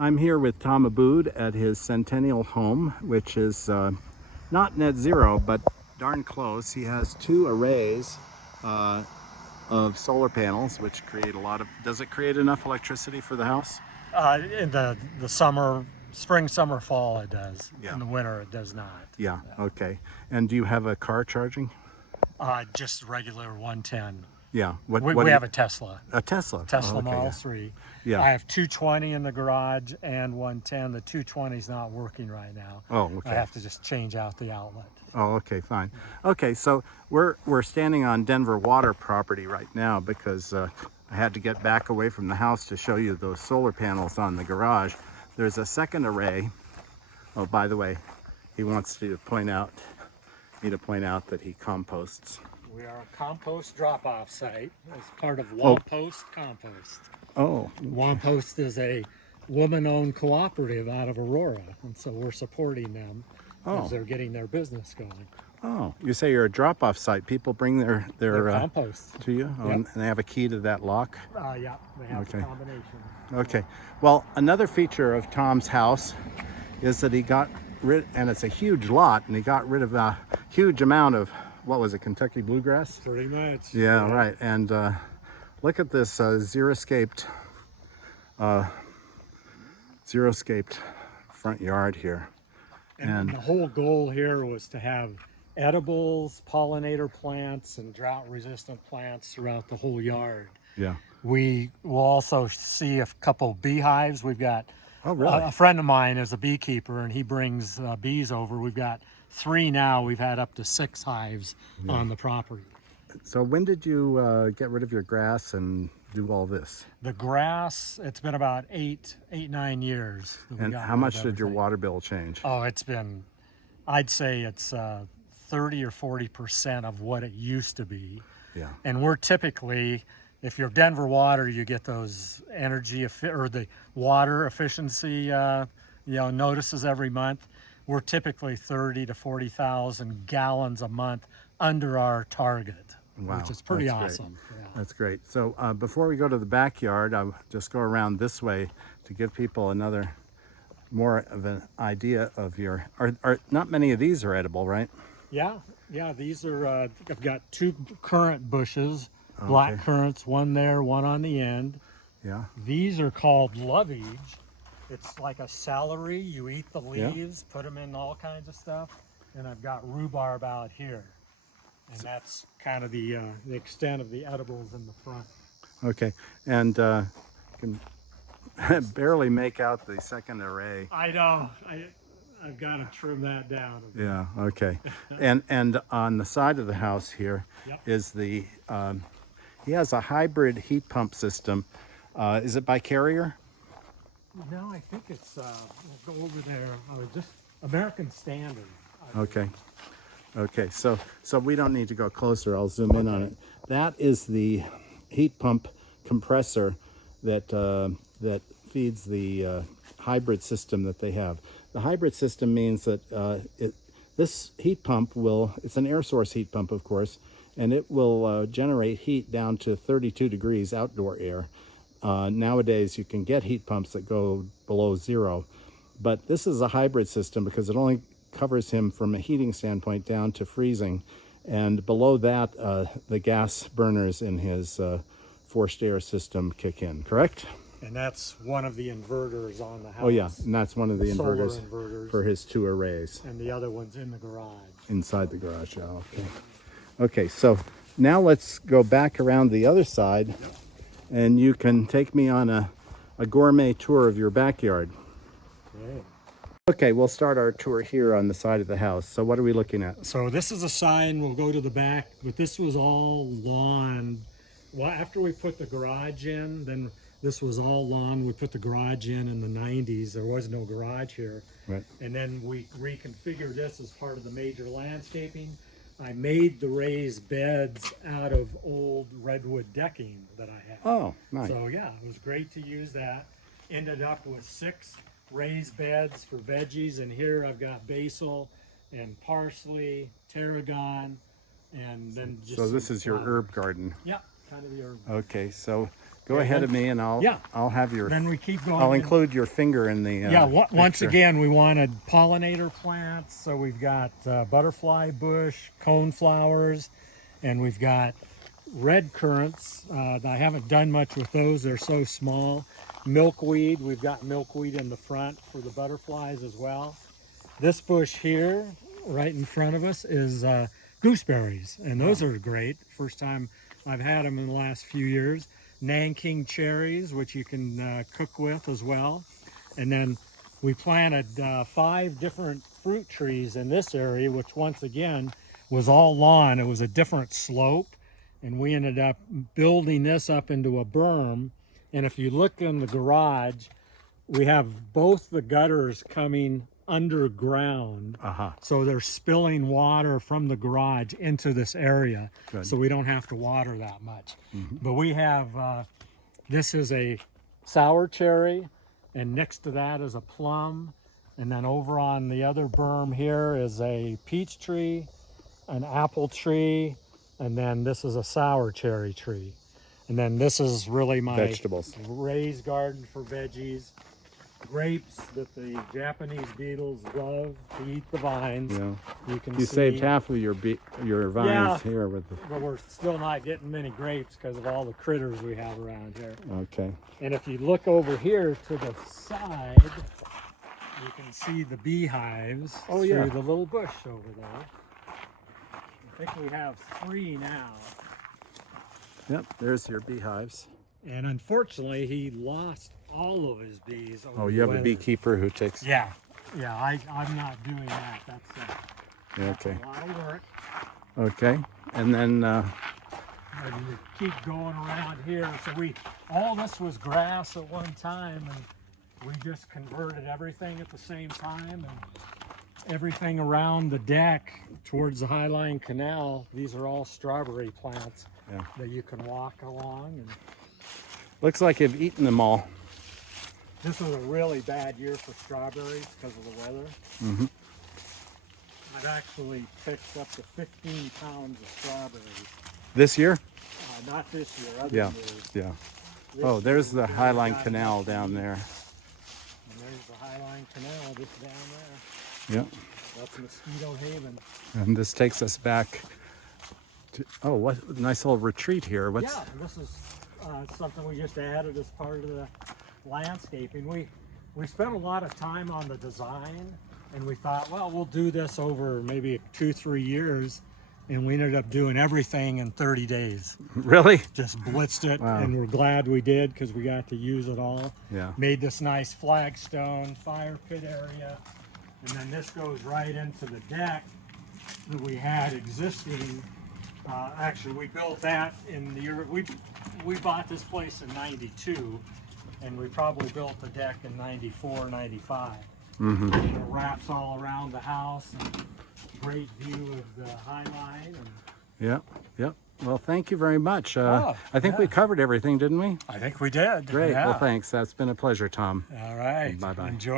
I'm here with Tom Abood at his Centennial home, which is not net zero, but darn close. He has two arrays of solar panels, which create a lot of, does it create enough electricity for the house? In the summer, spring, summer, fall, it does. Yeah. In the winter, it does not. Yeah, okay. And do you have a car charging? Just regular 110. Yeah. We have a Tesla. A Tesla? Tesla Oh, okay, Model yeah. 3. Yeah. I have 220 in the garage and 110. The 220 is not working right now. Oh, okay. I have to just change out the outlet. Oh, okay, fine. Okay, so we're standing on Denver water property right now because I had to get back away from the house to show you those solar panels on the garage. There's a second array. Oh, by the way, he wants me to point out that he composts. We are a compost drop-off site as part of Wampost Compost. Oh. Wampost is a woman-owned cooperative out of Aurora, and so we're supporting them as they're getting their business going. Oh, you say you're a drop-off site. People bring their compost to you, Yep. And they have a key to that lock? Yeah, they have a combination. Okay. Well, another feature of Tom's house is that he got rid, and it's a huge lot, and he got rid of a huge amount of, what was it, Kentucky Bluegrass? Pretty much. Yeah, right. And look at this zero-scaped front yard here. And the whole goal here was to have edibles, pollinator plants, and drought-resistant plants throughout the whole yard. Yeah. We will also see a couple beehives. We've got a friend of mine is a beekeeper, and he brings bees over. We've got 3 now. We've had up to 6 hives on the property. So when did you get rid of your grass and do all this? The grass, it's been about 9 years. And how much did your water bill change? Oh, it's been, I'd say it's 30 or 40% of what it used to be. Yeah. And we're typically, if you're Denver Water, you get those energy or the water efficiency notices every month. We're typically 30 to 40,000 gallons a month under our target. Wow, which is pretty that's awesome. Great. Yeah. That's great. So before we go to the backyard, I'll just go around this way to give people more of an idea of your, are not many of these are edible, right? Yeah, these are, I've got 2 currant bushes, black currants, one there, one on the end. Yeah. These are called lovage. It's like a celery. You eat the leaves, put them in all kinds of stuff. And I've got rhubarb out here. And that's kind of the extent of the edibles in the front. Okay, and you can barely make out the second array. I know. I've got to trim that down. Yeah. Okay. and on the side of the house here is the he has a hybrid heat pump system. Is it by Carrier? No, I think it's we'll go over there. Just American Standard. Okay. Okay, so we don't need to go closer. I'll zoom in on it. That is the heat pump compressor that that feeds the hybrid system that they have. The hybrid system means that this heat pump it's an air source heat pump, of course, and it will generate heat down to 32 degrees outdoor air. Nowadays, you can get heat pumps that go below 0, but this is a hybrid system because it only covers him from a heating standpoint down to freezing, and below that the gas burners in his forced air system kick in, correct? And that's one of the inverters on the house. Oh yeah, and that's one of the Solar inverters for his 2 arrays. And the other one's in the garage. Inside the garage, yeah, okay. Okay, so now let's go back around the other side, and you can take me on a gourmet tour of your backyard. Okay. Okay, we'll start our tour here on the side of the house. So what are we looking at? So this is a sign. We'll go to the back, but this was all lawn. Well, after we put the garage in, then this was all lawn. We put the garage in the 90s. There was no garage here. Right. And then we reconfigured this as part of the major landscaping. I made the raised beds out of old redwood decking that I had. Oh, nice. So yeah, it was great to use that. Ended up with 6 raised beds for veggies, and here I've got basil and parsley, tarragon, and then just so this is your herb garden. Yeah, kind of the herb. Okay, so Go ahead of me, and I'll have your. Then we keep going. I'll include your finger in the. Once picture. again, we wanted pollinator plants, so we've got butterfly bush, coneflowers, and we've got red currants. I haven't done much with those; they're so small. Milkweed, we've got milkweed in the front for the butterflies as well. This bush here, right in front of us, is gooseberries, and those are great. First time I've had them in the last few years. Nanking cherries, which you can cook with as well. And then we planted 5 different fruit trees in this area, which once again was all lawn. It was a different slope, and we ended up building this up into a berm. And if you look in the garage, we have both the gutters coming underground, so they're spilling water from the garage into this area. Good. So we don't have to water that much. But we have this is a sour cherry, and next to that is a plum, and then over on the other berm here is a peach tree, an apple tree, and then this is a sour cherry tree. And then this is really my Vegetables. raised garden for veggies. Grapes that the Japanese beetles love to eat the vines. Yeah. You You saved half of your vines here with the. but we're still not getting many grapes because of all the critters we have around here. Okay. And if you look over here to the side, you can see the beehives through the little bush over there. I think we have 3 now. Yep. There's your beehives. And unfortunately, he lost all of his bees. Over You have the a weather. beekeeper who takes. Yeah, I'm not doing that. That's Okay. a lot of work. Okay. And then. And we keep going around here. So all this was grass at one time, and we just converted everything at the same time, and everything around the deck towards the Highline Canal. These are all strawberry plants that you can walk along. And Looks like you've eaten them all. this was a really bad year for strawberries because of the weather. I've actually picked up to 15 pounds of strawberries. This year? Not this year, other Yeah. years. Yeah. This Oh, there's year the we Highline got Canal nothing. down there. And there's the Highline Canal just down there. Yeah. That's Mosquito Haven. And this takes us back to, what a nice little retreat here. What's Yeah, this is something we just added as part of the landscaping. We spent a lot of time on the design, and we thought, well, we'll do this over maybe 2-3 years, and we ended up doing everything in 30 days. Really? Just blitzed it, Wow. and we're glad we did because we got to use it all. Yeah. Made this nice flagstone fire pit area, and then this goes right into the deck that we had existing. Actually, we built that in the year we bought this place in '92, and we probably built the deck in '94, '95. And it wraps all around the house, and great view of the High Line. And Yeah. Yep. Well, thank you very much. Oh, I think we yeah. covered everything, didn't we? I think we did. Great. Yeah. Well, thanks. That's been a pleasure, Tom. All right. Bye-bye. Enjoy.